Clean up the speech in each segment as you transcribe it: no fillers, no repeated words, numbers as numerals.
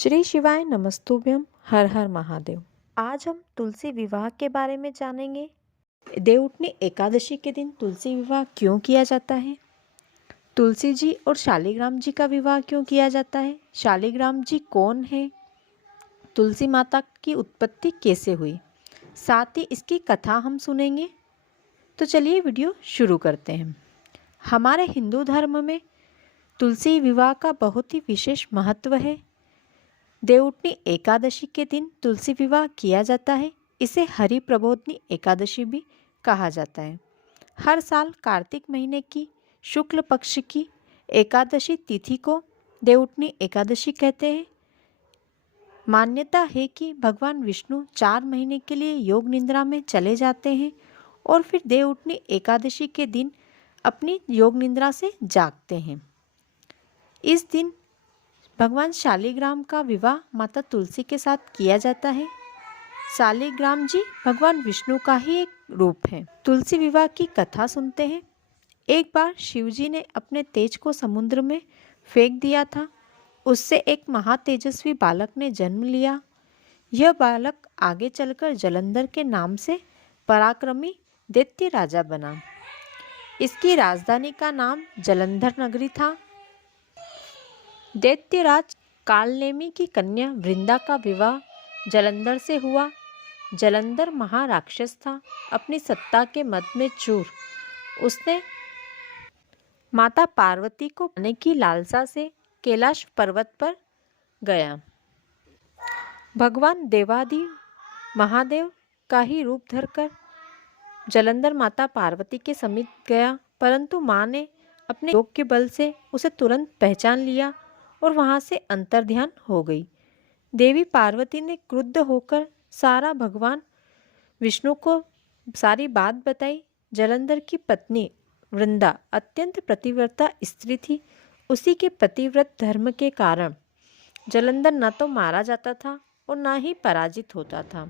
श्री शिवाय नमस्तुभ्यम। हर हर महादेव। आज हम तुलसी विवाह के बारे में जानेंगे। देवउठनी एकादशी के दिन तुलसी विवाह क्यों किया जाता है? तुलसी जी और शालिग्राम जी का विवाह क्यों किया जाता है? शालिग्राम जी कौन है? तुलसी माता की उत्पत्ति कैसे हुई? साथ ही इसकी कथा हम सुनेंगे। तो चलिए वीडियो शुरू करते हैं। हमारे हिंदू धर्म में तुलसी विवाह का बहुत ही विशेष महत्व है। देवउठनी एकादशी के दिन तुलसी विवाह किया जाता है। इसे हरि प्रबोधनी एकादशी भी कहा जाता है। हर साल कार्तिक महीने की शुक्ल पक्ष की एकादशी तिथि को देवउठनी एकादशी कहते हैं। मान्यता है कि भगवान विष्णु 4 महीने के लिए योग निद्रा में चले जाते हैं और फिर देवउठनी एकादशी के दिन अपनी योग निद्रा से जागते हैं। इस दिन भगवान शालिग्राम का विवाह माता तुलसी के साथ किया जाता है। शालिग्राम जी भगवान विष्णु का ही एक रूप है। तुलसी विवाह की कथा सुनते हैं। एक बार शिवजी ने अपने तेज को समुद्र में फेंक दिया था। उससे एक महातेजस्वी बालक ने जन्म लिया। यह बालक आगे चलकर जलंधर के नाम से पराक्रमी दैत्य राजा बना। इसकी राजधानी का नाम जलंधर नगरी था। दैत्यराज कालनेमी की कन्या वृंदा का विवाह जलंधर से हुआ। जलंधर महाराक्षस था। अपनी सत्ता के मद में चूर उसने माता पार्वती को पाने की लालसा से कैलाश पर्वत पर गया। भगवान देवादि महादेव का ही रूप धरकर जलंधर माता पार्वती के समीप गया, परंतु माँ ने अपने योग के बल से उसे तुरंत पहचान लिया और वहाँ से अंतर्ध्यान हो गई। देवी पार्वती ने क्रुद्ध होकर सारा भगवान विष्णु को सारी बात बताई। जलंधर की पत्नी वृंदा अत्यंत पतिव्रता स्त्री थी। उसी के पतिव्रत धर्म के कारण जलंधर न तो मारा जाता था और न ही पराजित होता था।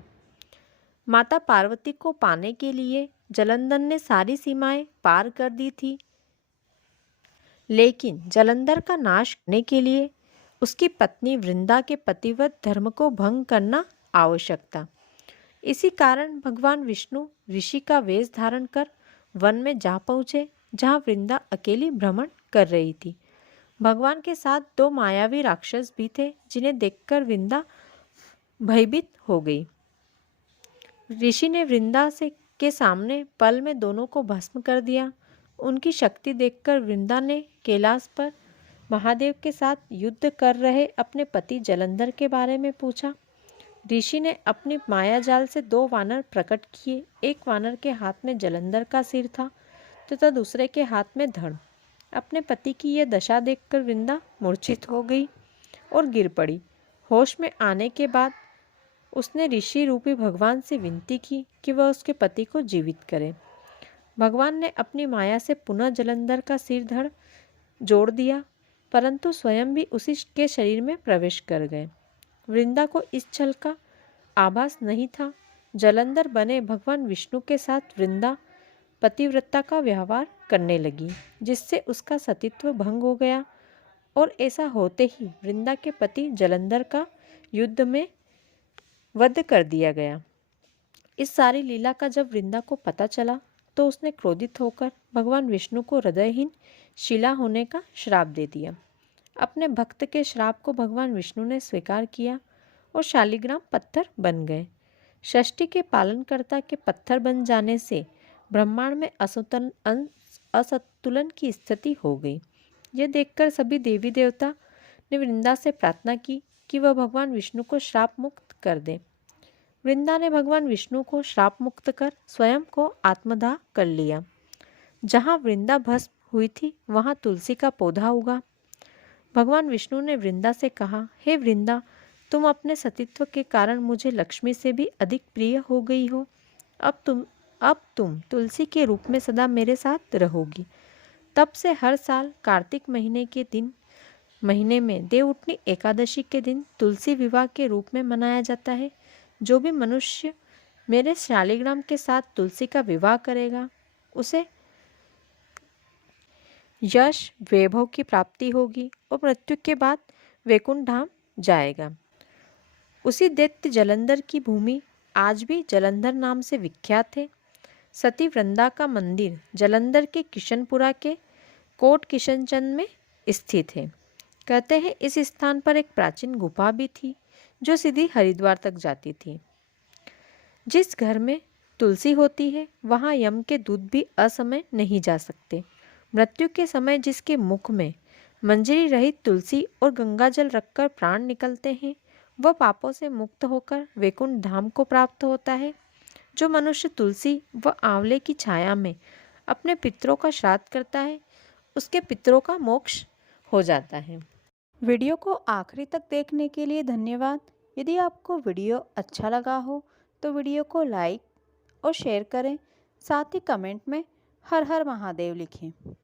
माता पार्वती को पाने के लिए जलंधर ने सारी सीमाएं पार कर दी थी, लेकिन जलंधर का नाश करने के लिए उसकी पत्नी वृंदा के पतिव्रत धर्म को भंग करना आवश्यक था। इसी कारण भगवान विष्णु ऋषि का वेश धारण कर वन में जा पहुँचे, जहाँ वृंदा अकेली भ्रमण कर रही थी। भगवान के साथ 2 मायावी राक्षस भी थे, जिन्हें देखकर वृंदा भयभीत हो गई। ऋषि ने वृंदा से के सामने पल में दोनों को भस्म कर दिया। उनकी शक्ति देखकर वृंदा ने कैलाश पर महादेव के साथ युद्ध कर रहे अपने पति जलंधर के बारे में पूछा। ऋषि ने अपनी माया जाल से 2 वानर प्रकट किए। एक वानर के हाथ में जलंधर का सिर था तथा दूसरे के हाथ में धड़। अपने पति की यह दशा देखकर वृंदा मूर्छित हो गई और गिर पड़ी। होश में आने के बाद उसने ऋषि रूपी भगवान से विनती की कि वह उसके पति को जीवित करे। भगवान ने अपनी माया से पुनः जलंधर का सिर धड़ जोड़ दिया, परंतु स्वयं भी उसी के शरीर में प्रवेश कर गए। वृंदा को इस छल का आभास नहीं था। जलंधर बने भगवान विष्णु के साथ वृंदा पतिव्रता का व्यवहार करने लगी, जिससे उसका सतीत्व भंग हो गया और ऐसा होते ही वृंदा के पति जलंधर का युद्ध में वध कर दिया गया। इस सारी लीला का जब वृंदा को पता चला तो उसने क्रोधित होकर भगवान विष्णु को हृदयहीन शिला होने का श्राप दे दिया। अपने भक्त के श्राप को भगवान विष्णु ने स्वीकार किया और शालिग्राम पत्थर बन गए। षष्ठी के पालनकर्ता के पत्थर बन जाने से ब्रह्मांड में असंतुलन की स्थिति हो गई। यह देखकर सभी देवी देवता ने वृंदा से प्रार्थना की कि वह भगवान विष्णु को श्राप मुक्त कर दे। वृंदा ने भगवान विष्णु को श्राप मुक्त कर स्वयं को आत्मदाह कर लिया। जहाँ वृंदा भस्म हुई थी वहाँ तुलसी का पौधा उगा। भगवान विष्णु ने वृंदा से कहा, हे वृंदा, तुम अपने सतीत्व के कारण मुझे लक्ष्मी से भी अधिक प्रिय हो गई हो। अब तुम तुलसी के रूप में सदा मेरे साथ रहोगी। तब से हर साल कार्तिक महीने में देवउठनी एकादशी के दिन तुलसी विवाह के रूप में मनाया जाता है। जो भी मनुष्य मेरे शालिग्राम के साथ तुलसी का विवाह करेगा उसे यश वैभव की प्राप्ति होगी और मृत्यु के बाद वैकुंठ धाम जाएगा। उसी दैत्य जलंधर की भूमि आज भी जलंधर नाम से विख्यात है। सती वृंदा का मंदिर जलंधर के किशनपुरा के कोट किशनचंद में स्थित है। कहते हैं इस स्थान पर एक प्राचीन गुफा भी थी जो सीधी हरिद्वार तक जाती थी। जिस घर में तुलसी होती है वहाँ यम के दूत भी असमय नहीं जा सकते। मृत्यु के समय जिसके मुख में मंजरी रहित तुलसी और गंगा जल रखकर प्राण निकलते हैं वह पापों से मुक्त होकर वैकुंठ धाम को प्राप्त होता है। जो मनुष्य तुलसी व आंवले की छाया में अपने पितरों का श्राद्ध करता है उसके पितरों का मोक्ष हो जाता है। वीडियो को आखिरी तक देखने के लिए धन्यवाद। यदि आपको वीडियो अच्छा लगा हो तो वीडियो को लाइक और शेयर करें। साथ ही कमेंट में हर हर महादेव लिखें।